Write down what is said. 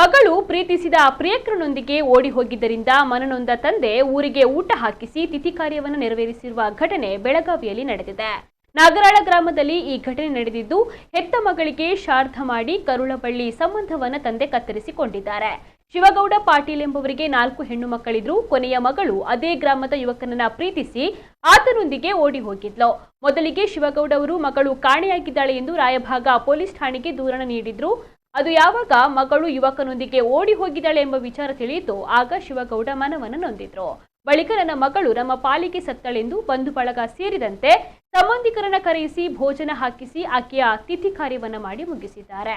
ಮಗಳು ಪ್ರೀತಿಸಿದ ಪ್ರಿಯಕರನೊಂದಿಗೆ ಓಡಿ ಹೋಗಿದ್ದರಿಂದ ಮನನೊಂದ ತಂದೆ ಊರಿಗೆ ಊಟ ಹಾಕಿಸಿ ತಿಥಿ ಕಾರ್ಯವನ್ನು ನೆರವೇರಿಸಿರುವ ಘಟನೆ ಬೆಳಗಾವಿಯಲ್ಲಿ ನಡೆದಿದೆ. ನಾಗರಾಳ ಗ್ರಾಮದಲ್ಲಿ ಈ ಘಟನೆ ನಡೆದಿದ್ದು, ಹೆತ್ತ ಮಗಳಿಗೆ ಶ್ರಾದ್ದ ಮಾಡಿ ಕರುಳಬಳ್ಳಿ ಸಂಬಂಧವನ್ನು ತಂದೆ ಕತ್ತರಿಸಿಕೊಂಡಿದ್ದಾರೆ. ಶಿವಗೌಡ ಪಾಟೀಲ್ ಎಂಬುವರಿಗೆ 4 ಹೆಣ್ಣು ಮಕ್ಕಳಿದ್ರು. ಕೊನೆಯ ಮಗಳು ಅದೇ ಗ್ರಾಮದ ಯುವಕನನ್ನ ಪ್ರೀತಿಸಿ ಆತನೊಂದಿಗೆ ಓಡಿ ಹೋಗಿದ್ಲು. ಮೊದಲಿಗೆ ಶಿವಗೌಡ ಅವರು ಮಗಳು ಕಾಣೆಯಾಗಿದ್ದಾಳೆ ಎಂದು ರಾಯಭಾಗ ಪೊಲೀಸ್ ಠಾಣೆಗೆ ದೂರನ್ನು ನೀಡಿದ್ರು. ಅದು ಯಾವಾಗ ಮಗಳು ಯುವಕನೊಂದಿಗೆ ಓಡಿ ಹೋಗಿದ್ದಾಳೆ ಎಂಬ ವಿಚಾರ ತಿಳಿಯಿತು, ಆಗ ಶಿವಗೌಡ ಮನವನ್ನು ನೊಂದಿದ್ರು. ಬಳಿಕ ನನ್ನ ಮಗಳು ನಮ್ಮ ಪಾಲಿಗೆ ಸತ್ತಳೆಂದು ಬಂಧು ಬಳಗ ಸೇರಿದಂತೆ ಸಂಬಂಧಿಕರನ್ನ ಕರೆಯಿಸಿ ಭೋಜನ ಹಾಕಿಸಿ ಆಕೆಯ ತಿಥಿ ಕಾರ್ಯವನ್ನ ಮಾಡಿ ಮುಗಿಸಿದ್ದಾರೆ.